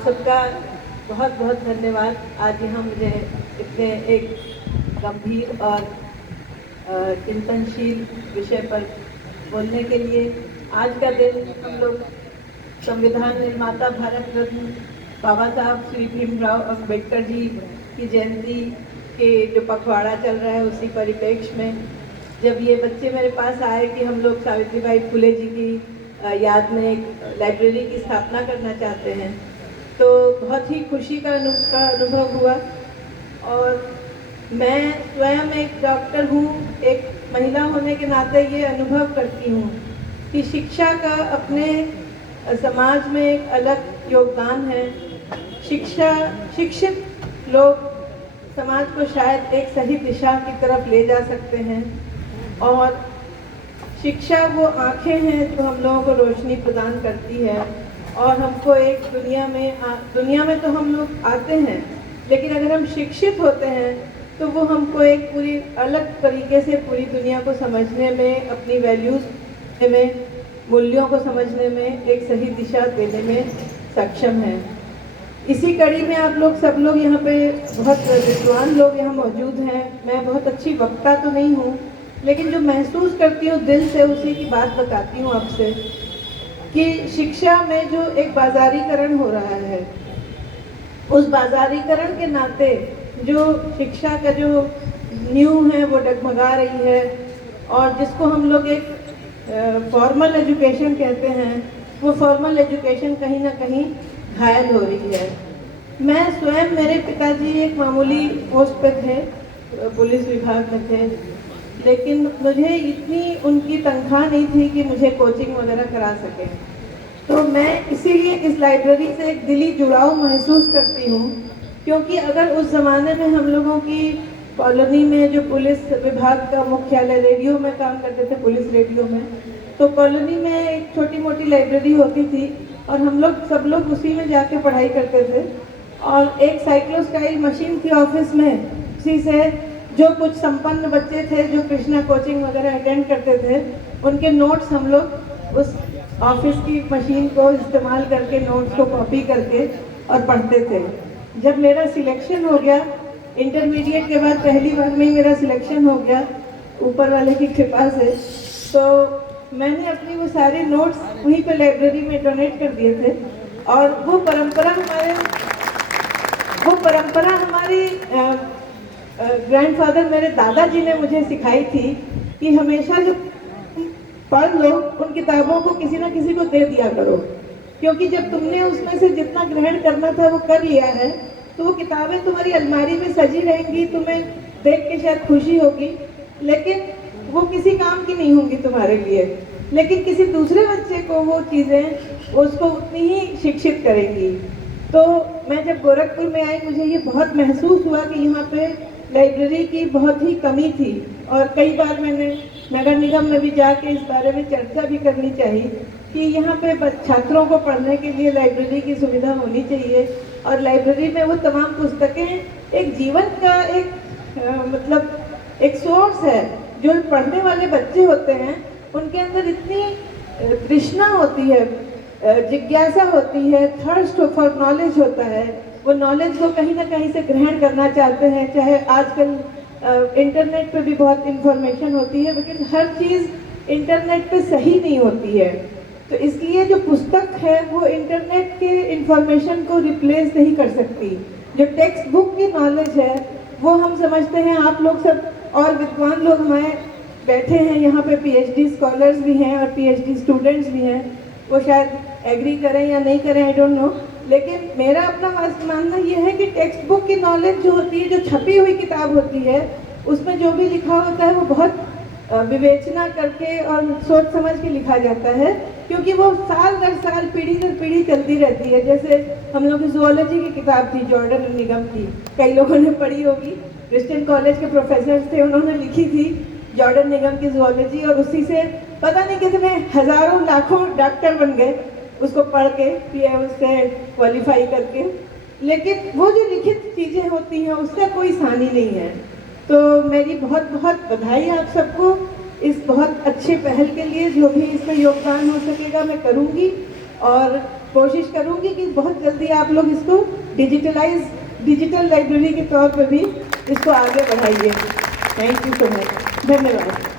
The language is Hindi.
आप सबका बहुत बहुत धन्यवाद। आज यहाँ मुझे इतने एक गंभीर और चिंतनशील विषय पर बोलने के लिए। आज का दिन हम लोग संविधान निर्माता भारत रत्न बाबा साहब श्री भीमराव अम्बेडकर जी की जयंती के जो पखवाड़ा चल रहा है उसी परिप्रेक्ष्य में जब ये बच्चे मेरे पास आए कि हम लोग सावित्रीबाई फुले जी की याद में एक लाइब्रेरी की स्थापना करना चाहते हैं, तो बहुत ही खुशी का अनुभव हुआ। और मैं स्वयं एक डॉक्टर हूँ, एक महिला होने के नाते ये अनुभव करती हूँ कि शिक्षा का अपने समाज में एक अलग योगदान है। शिक्षित लोग समाज को शायद एक सही दिशा की तरफ ले जा सकते हैं, और शिक्षा वो आँखें हैं जो हम लोगों को रोशनी प्रदान करती है और हमको एक दुनिया में तो हम लोग आते हैं, लेकिन अगर हम शिक्षित होते हैं तो वो हमको एक पूरी अलग तरीके से पूरी दुनिया को समझने में, अपनी वैल्यूज़ में, मूल्यों को समझने में एक सही दिशा देने में सक्षम है। इसी कड़ी में आप लोग सब लोग यहाँ पे बहुत विद्वान लोग यहाँ मौजूद हैं। मैं बहुत अच्छी वक्ता तो नहीं हूँ, लेकिन जो महसूस करती हूँ दिल से उसी की बात बताती हूँ आपसे कि शिक्षा में जो एक बाजारीकरण हो रहा है, उस बाजारीकरण के नाते जो शिक्षा का जो नींव है वो डगमगा रही है, और जिसको हम लोग एक फॉर्मल एजुकेशन कहते हैं, वो फॉर्मल एजुकेशन कहीं ना कहीं घायल हो रही है। मैं स्वयं, मेरे पिताजी एक मामूली पोस्ट पे थे, पुलिस विभाग में थे, लेकिन मुझे इतनी उनकी तनख्वाह नहीं थी कि मुझे कोचिंग वगैरह करा सके। तो मैं इसीलिए इस लाइब्रेरी से एक दिली जुड़ाव महसूस करती हूँ, क्योंकि अगर उस ज़माने में हम लोगों की कॉलोनी में जो पुलिस विभाग का मुख्यालय, रेडियो में काम करते थे, पुलिस रेडियो में, तो कॉलोनी में एक छोटी मोटी लाइब्रेरी होती थी और हम लोग सब लोग उसी में जाके पढ़ाई करते थे। और एक साइक्लोस्टाइल मशीन थी ऑफिस में, उसी से जो कुछ संपन्न बच्चे थे जो कृष्णा कोचिंग वगैरह अटेंड करते थे, उनके नोट्स हम लोग उस ऑफिस की मशीन को इस्तेमाल करके नोट्स को कॉपी करके और पढ़ते थे। जब मेरा सिलेक्शन हो गया, इंटरमीडिएट के बाद पहली बार में ही मेरा सिलेक्शन हो गया ऊपर वाले की कृपा से, तो मैंने अपनी वो सारे नोट्स वहीं पे लाइब्रेरी में डोनेट कर दिए थे। और वो परंपरा हमारी ग्रैंडफादर, मेरे दादाजी ने मुझे सिखाई थी कि हमेशा जो पढ़ लो उन किताबों को किसी ना किसी को दे दिया करो, क्योंकि जब तुमने उसमें से जितना ग्रहण करना था वो कर लिया है, तो वो किताबें तुम्हारी अलमारी में सजी रहेंगी, तुम्हें देख के शायद खुशी होगी, लेकिन वो किसी काम की नहीं होंगी तुम्हारे लिए। लेकिन किसी दूसरे बच्चे को वो चीज़ें उसको उतनी ही शिक्षित करेंगी। तो मैं जब गोरखपुर में आई, मुझे ये बहुत महसूस हुआ कि यहाँ पे लाइब्रेरी की बहुत ही कमी थी, और कई बार मैंने नगर निगम में भी जाके इस बारे में चर्चा भी करनी चाहिए कि यहाँ पे छात्रों को पढ़ने के लिए लाइब्रेरी की सुविधा होनी चाहिए, और लाइब्रेरी में वो तमाम पुस्तकें एक जीवन का मतलब एक सोर्स है। जो पढ़ने वाले बच्चे होते हैं उनके अंदर इतनी तृष्णा होती है, जिज्ञासा होती है, थर्स्ट फॉर नॉलेज होता है, वो नॉलेज को कहीं ना कहीं से ग्रहण करना चाहते हैं। चाहे आजकल इंटरनेट पे भी बहुत इंफॉर्मेशन होती है, लेकिन हर चीज़ इंटरनेट पे सही नहीं होती है। तो इसलिए जो पुस्तक है वो इंटरनेट के इंफॉर्मेशन को रिप्लेस नहीं कर सकती। जो टेक्स्ट बुक की नॉलेज है वो हम समझते हैं, आप लोग सब और विद्वान लोग हमारे बैठे हैं यहाँ पे, पीएचडी स्कॉलर्स भी हैं और पीएचडी स्टूडेंट्स भी हैं, वो शायद एग्री करें या नहीं करें, आई डोंट नो, लेकिन मेरा अपना मानना ये है कि टेक्स्ट बुक की नॉलेज जो होती है, जो छपी हुई किताब होती है, उसमें जो भी लिखा होता है वो बहुत विवेचना करके और सोच समझ के लिखा जाता है, क्योंकि वो साल दर साल, पीढ़ी दर पीढ़ी चलती रहती है। जैसे हम लोग की जूलॉजी की किताब थी जॉर्डन निगम की, कई लोगों ने पढ़ी होगी, क्रिश्चियन कॉलेज के प्रोफेसर थे, उन्होंने लिखी थी जॉर्डन निगम की जूलॉजी, और उसी से पता नहीं कितने हजारों लाखों डॉक्टर बन गए उसको पढ़ के, उससे क्वालिफाई करके। लेकिन वो जो लिखित चीज़ें होती हैं उसका कोई सानी नहीं है। तो मेरी बहुत बहुत बधाई आप सबको इस बहुत अच्छे पहल के लिए। जो भी इसमें योगदान हो सकेगा मैं करूँगी, और कोशिश करूंगी कि बहुत जल्दी आप लोग इसको डिजिटल लाइब्रेरी के तौर पर भी इसको आगे बढ़ाइए। थैंक यू सो मच, धन्यवाद।